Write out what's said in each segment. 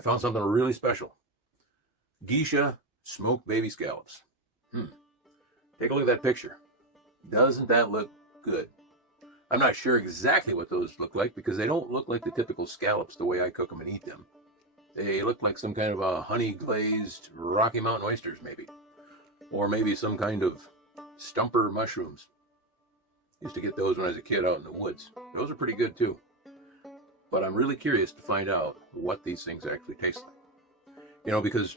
I found something really special. Geisha smoked baby scallops. Take a look at that picture. Doesn't that look good? I'm not sure exactly what those look like because they don't look like the typical scallops the way I cook them and eat them. They look like some kind of a honey glazed Rocky Mountain oysters maybe. Or maybe some kind of stumper mushrooms. Used to get those when I was a kid out in the woods. Those are pretty good too. But I'm really curious to find out what these things actually taste like. You know, because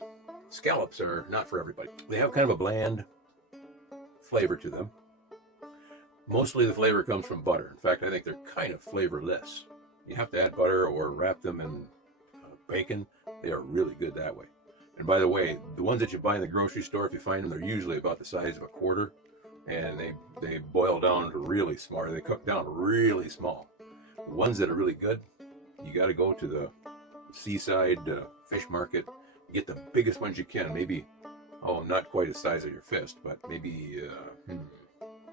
scallops are not for everybody. They have kind of a bland flavor to them. Mostly the flavor comes from butter. In fact, I think they're kind of flavorless. You have to add butter or wrap them in bacon. They are really good that way. And by the way, the ones that you buy in the grocery store, if you find them, they're usually about the size of a quarter. And they boil down to really small. They cook down really small. The ones that are really good, you got to go to the seaside fish market. Get the biggest ones you can. Maybe, not quite the size of your fist, but maybe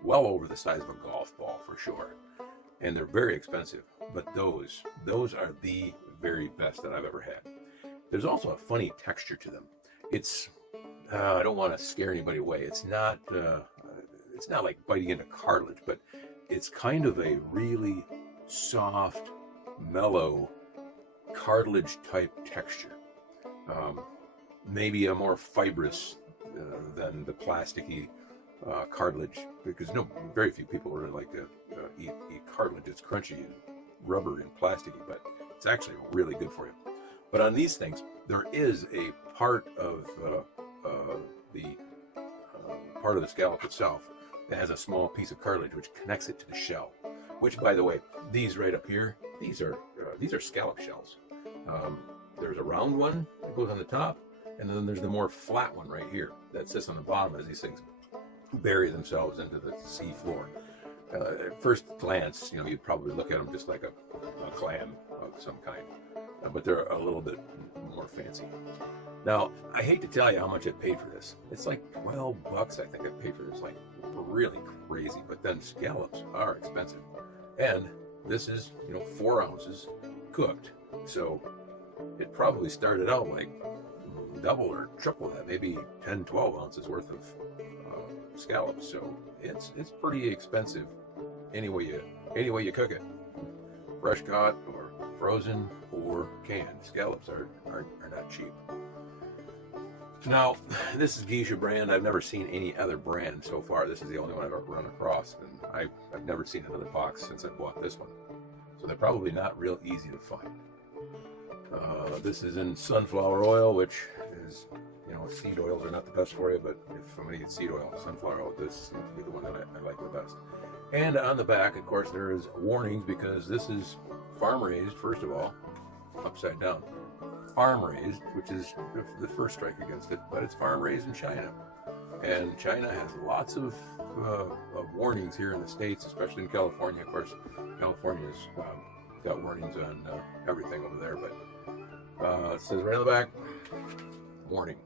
well over the size of a golf ball for sure. And they're very expensive, but those are the very best that I've ever had. There's also a funny texture to them. It's I don't want to scare anybody away. It's not like biting into cartilage, but it's kind of a really soft, mellow cartilage type texture. Maybe a more fibrous than the plasticky cartilage, because very few people really like to eat cartilage. It's crunchy and rubbery and plasticky, but it's actually really good for you. But on these things, there is a part of the scallop itself that has a small piece of cartilage which connects it to the shell. Which, by the way, these right up here, these are scallop shells. There's a round one that goes on the top, and then there's the more flat one right here that sits on the bottom as these things bury themselves into the sea floor. At first glance, you'd probably look at them just like a clam of some kind, but they're a little bit more fancy. Now, I hate to tell you how much I paid for this. It's like $12, I think I paid for this, like really crazy, but then scallops are expensive. And this is, 4 ounces cooked. So it probably started out like double or triple that, maybe 10, 12 ounces worth of scallops. So it's pretty expensive any way you cook it. Fresh caught or frozen or canned. Scallops are not cheap. Now, this is Geisha brand. I've never seen any other brand so far. This is the only one I've ever run across, and I've never seen another box since I bought this one. So they're probably not real easy to find. This is in sunflower oil, which is, seed oils are not the best for you, but if I'm going to get seed oil, sunflower oil, this seems to be the one that I like the best. And on the back, of course, there is warnings because this is farm raised, first of all, upside down. Farm raised, which is the first strike against it, but it's farm raised in China. And China has lots of warnings here in the States, especially in California. Of course, California's got warnings on everything over there, but it says right on the back, warning,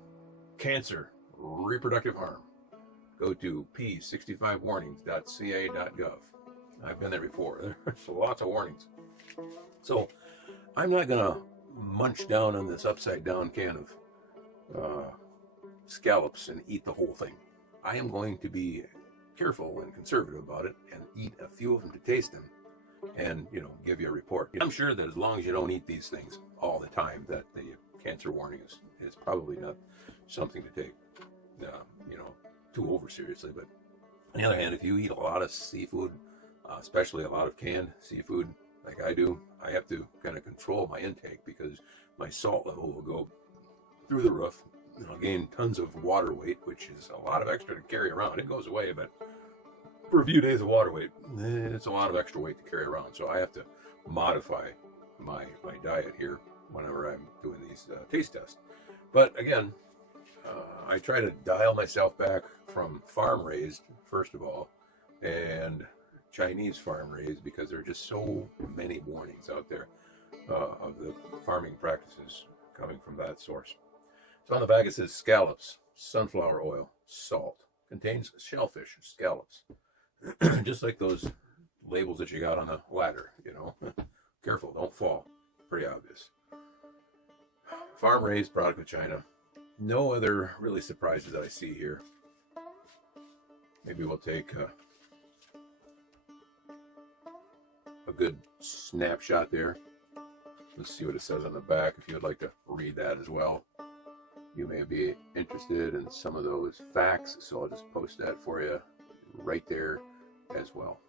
cancer, reproductive harm. Go to p65warnings.ca.gov. I've been there before. There's lots of warnings. So I'm not going to munch down on this upside down can of scallops and eat the whole thing. I am going to be careful and conservative about it and eat a few of them to taste them and give you a report. I'm sure that as long as you don't eat these things all the time, that the cancer warning is probably not something to take too over seriously. But on the other hand, if you eat a lot of seafood, especially a lot of canned seafood like I do, I have to kind of control my intake because my salt level will go through the roof. I'll gain tons of water weight, which is a lot of extra to carry around. It goes away, but for a few days of water weight, it's a lot of extra weight to carry around. So I have to modify my diet here whenever I'm doing these taste tests. But again, I try to dial myself back from farm raised, first of all, and Chinese farm raised, because there are just so many warnings out there of the farming practices coming from that source. So on the back it says scallops, sunflower oil, salt, contains shellfish, scallops. Just like those labels that you got on the ladder, Careful, don't fall. Pretty obvious. farm-raised product of China. No other really surprises that I see here. Maybe we'll take a good snapshot there. Let's see what it says on the back if you would like to read that as well. You may be interested in some of those facts, so I'll just post that for you right there as well.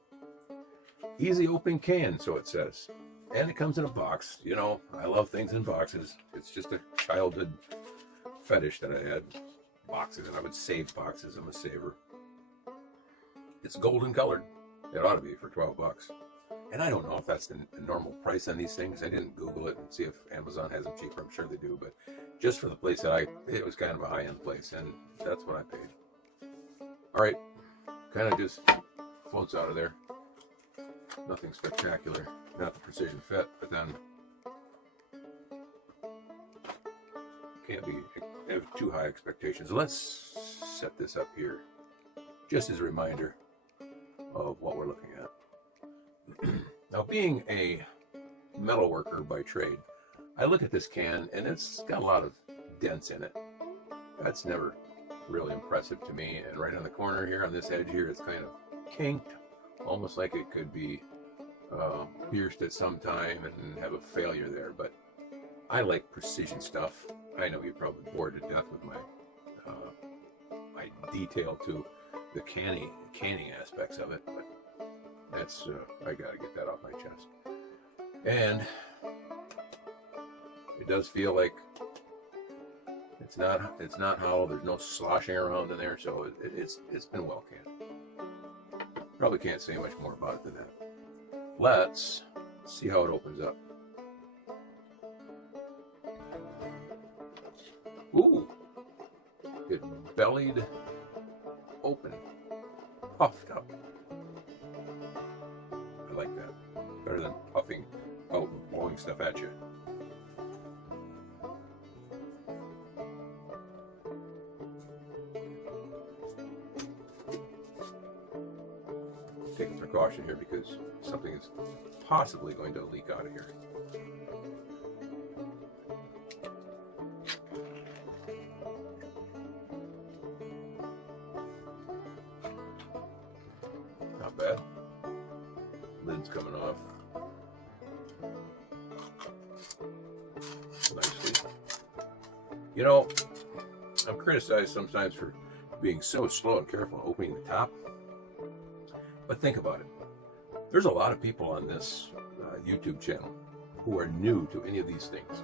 Easy open can, so it says. And it comes in a box. You know, I love things in boxes. It's just a childhood fetish that I had boxes, and I would save boxes. I'm a saver. It's golden colored. It ought to be for 12 bucks. And I don't know if that's the normal price on these things. I didn't Google it and see if Amazon has them cheaper. I'm sure they do, but just for the place that it was kind of a high-end place, and that's what I paid. All right, kind of just floats out of there. Nothing spectacular, not the precision fit, but then can't have too high expectations. Let's set this up here, just as a reminder of what we're looking at. Now, being a metal worker by trade, I look at this can and it's got a lot of dents in it. That's never really impressive to me. And right on the corner here, on this edge here, it's kind of kinked, almost like it could be pierced at some time and have a failure there. But I like precision stuff. I know you're probably bored to death with my detail to the canning aspects of it, but that's I gotta get that off my chest. And it does feel like it's not hollow. There's no sloshing around in there, so it's been well canned. Probably can't say much more about it than that. Let's see how it opens up. Ooh, it bellied open, puffed up. I like that. Better than puffing out and blowing stuff at you. Taking precaution here because something is possibly going to leak out of here. Not bad. Lid's coming off nicely. You know, I'm criticized sometimes for being so slow and careful opening the top. But think about it. There's a lot of people on this YouTube channel who are new to any of these things.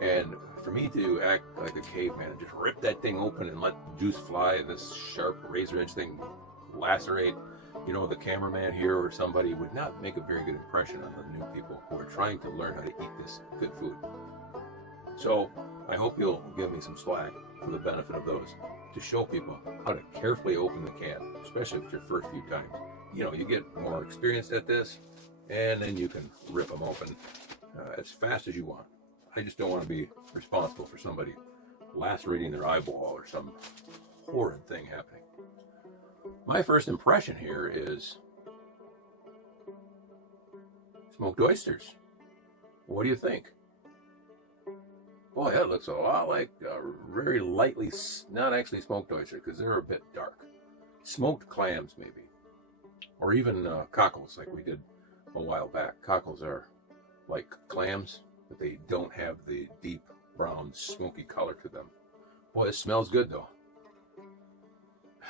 And for me to act like a caveman and just rip that thing open and let juice fly and this sharp razor edge thing lacerate, you know, the cameraman here or somebody would not make a very good impression on the new people who are trying to learn how to eat this good food. So I hope you'll give me some slack for the benefit of those, to show people how to carefully open the can, especially if it's your first few times. You know, you get more experienced at this, and then you can rip them open as fast as you want. I just don't want to be responsible for somebody lacerating their eyeball or some horrid thing happening. My first impression here is smoked oysters. What do you think? Boy, that looks a lot like very lightly, not actually smoked oyster because they're a bit dark. Smoked clams, maybe. Or even cockles, like we did a while back. Cockles are like clams, but they don't have the deep brown, smoky color to them. Boy, it smells good, though.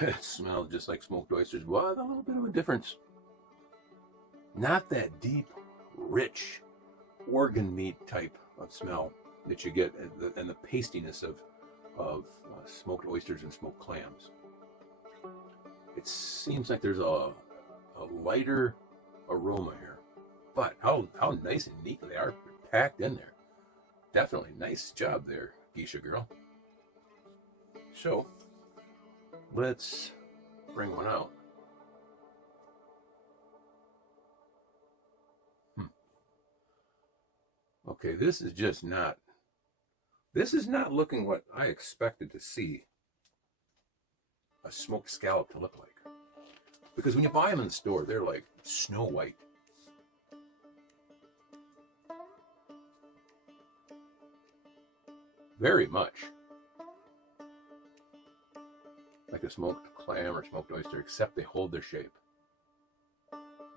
It smells just like smoked oysters, but a little bit of a difference. Not that deep, rich, organ meat type of smell that you get, and the pastiness of smoked oysters and smoked clams. It seems like there's a lighter aroma here, but how nice and neat they are packed in there. Definitely nice job there, Geisha girl. So let's bring one out. Okay, this is not looking what I expected to see a smoked scallop to look like. Because when you buy them in the store, they're like snow white. very much like a smoked clam or smoked oyster, except they hold their shape.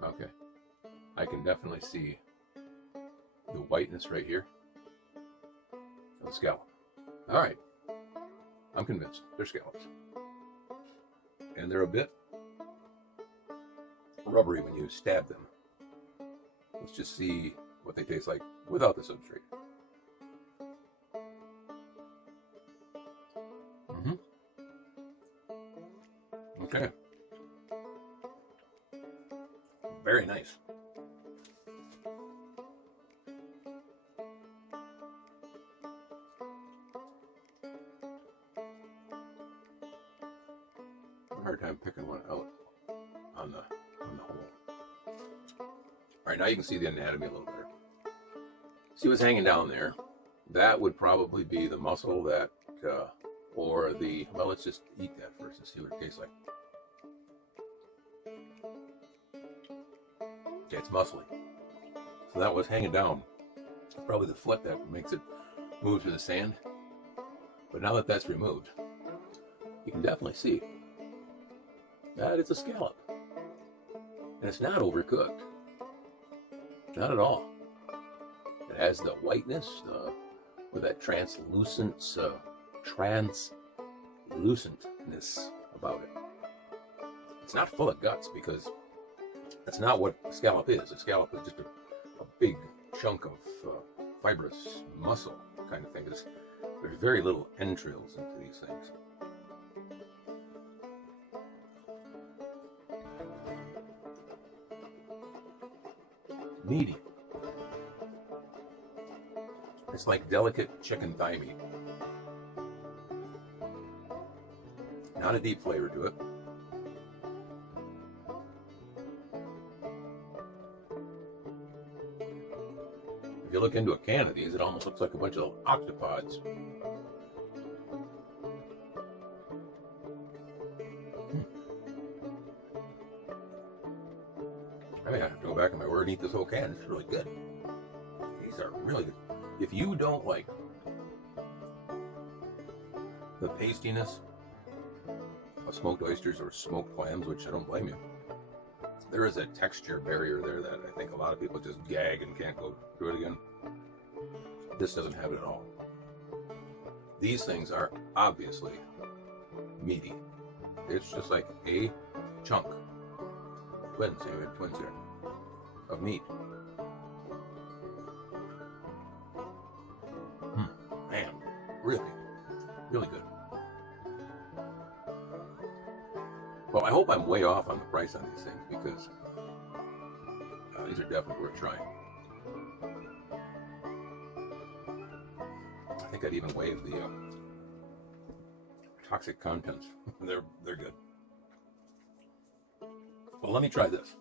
Okay, I can definitely see the whiteness right here of the scallop. All right, I'm convinced they're scallops, and they're a bit rubbery when you stab them. Let's just see what they taste like without the substrate. Okay. Very nice. A hard time picking one out on the whole. All right, now you can see the anatomy a little better. See what's hanging down there? That would probably be the muscle that, or the, well, let's just eat that first and see what it tastes like. Okay, it's muscly. So that was hanging down. It's probably the foot that makes it move to the sand. But now that that's removed, you can definitely see that it's a scallop. And it's not overcooked. Not at all. It has the whiteness, with that translucentness about it. It's not full of guts, because that's not what a scallop is. A scallop is just a big chunk of fibrous muscle kind of thing. There's very little entrails into these things. Meaty. It's like delicate chicken thigh meat. Not a deep flavor to it. If you look into a can of these, it almost looks like a bunch of octopods. I may have to go back on my word and eat this whole can. It's really good. These are really good. If you don't like the pastiness of smoked oysters or smoked clams, which I don't blame you, there is a texture barrier there that I think a lot of people just gag and can't go through it again. This doesn't have it at all. These things are obviously meaty. It's just like a chunk. Twins, we have twins here, of meat. Man, really, really good. Well, I hope I'm way off on the price on these things, because these are definitely worth trying. I think I'd even waive the toxic contents. They're good. Well, let me try this.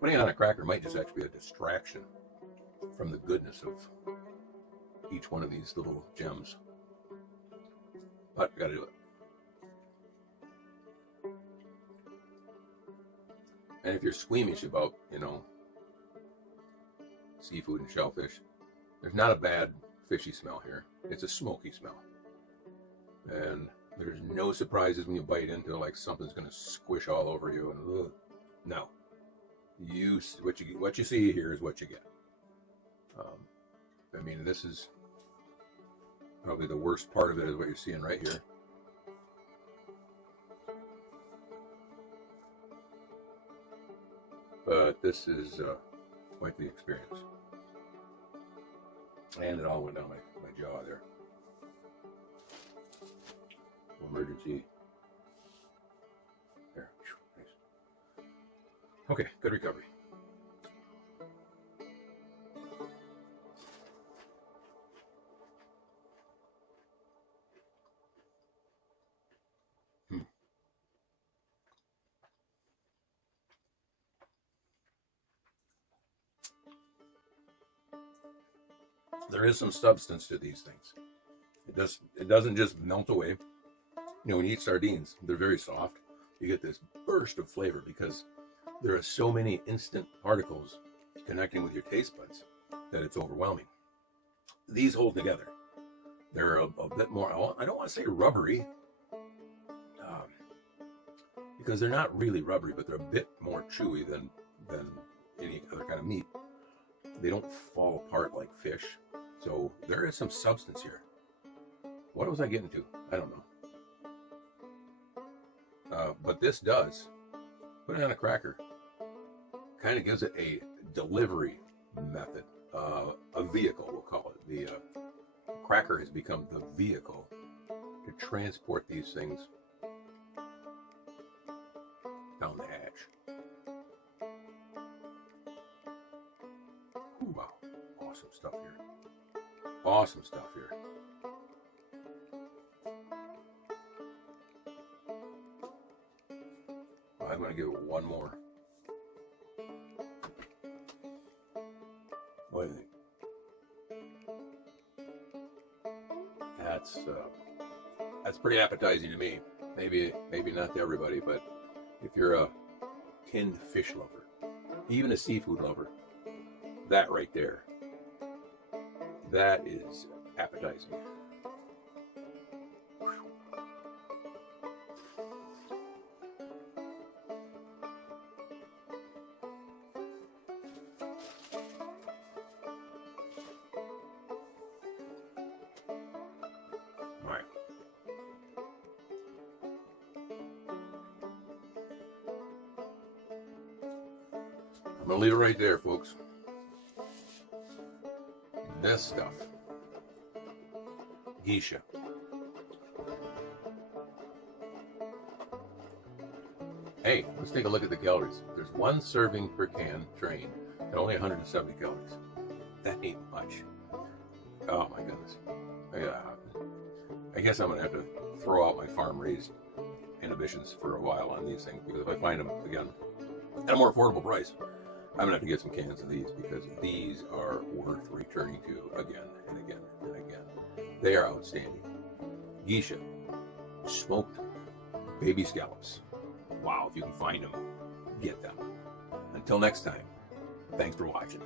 Putting it on a cracker might just actually be a distraction from the goodness of each one of these little gems. But I gotta do it. And if you're squeamish about, seafood and shellfish, there's not a bad fishy smell here. It's a smoky smell. And there's no surprises when you bite into it, like something's going to squish all over you. And no, what you see here is what you get. I mean, this is probably the worst part of it, is what you're seeing right here. But this is quite the experience. And it all went down my jaw there. Emergency. There. Nice. Okay, good recovery. There is some substance to these things. It doesn't just melt away. When you eat sardines, they're very soft. You get this burst of flavor because there are so many instant particles connecting with your taste buds that it's overwhelming. these hold together. They're a bit more, I don't want to say rubbery, because they're not really rubbery, but they're a bit more chewy than any other kind of meat. They don't fall apart like fish. So there is some substance here. What was I getting to? I don't know. But this does. Put it on a cracker. Kind of gives it a delivery method. A vehicle, we'll call it. The cracker has become the vehicle to transport these things down the hatch. Ooh, wow. Awesome stuff here. Awesome stuff here. I'm going to give it one more. What do you think? That's pretty appetizing to me. Maybe not to everybody, but if you're a tinned fish lover, even a seafood lover, that right there, that is appetizing. All right. I'm going to leave it right there, folks. This stuff. Geisha. Hey, let's take a look at the calories. There's one serving per can trained at only 170 calories. That ain't much. Oh my goodness. I guess I'm going to have to throw out my farm-raised inhibitions for a while on these things, because if I find them, again, at a more affordable price, I'm going to have to get some cans of these, because these are worth returning to again and again and again. They are outstanding. Geisha, smoked baby scallops. Wow, if you can find them, get them. Until next time, thanks for watching.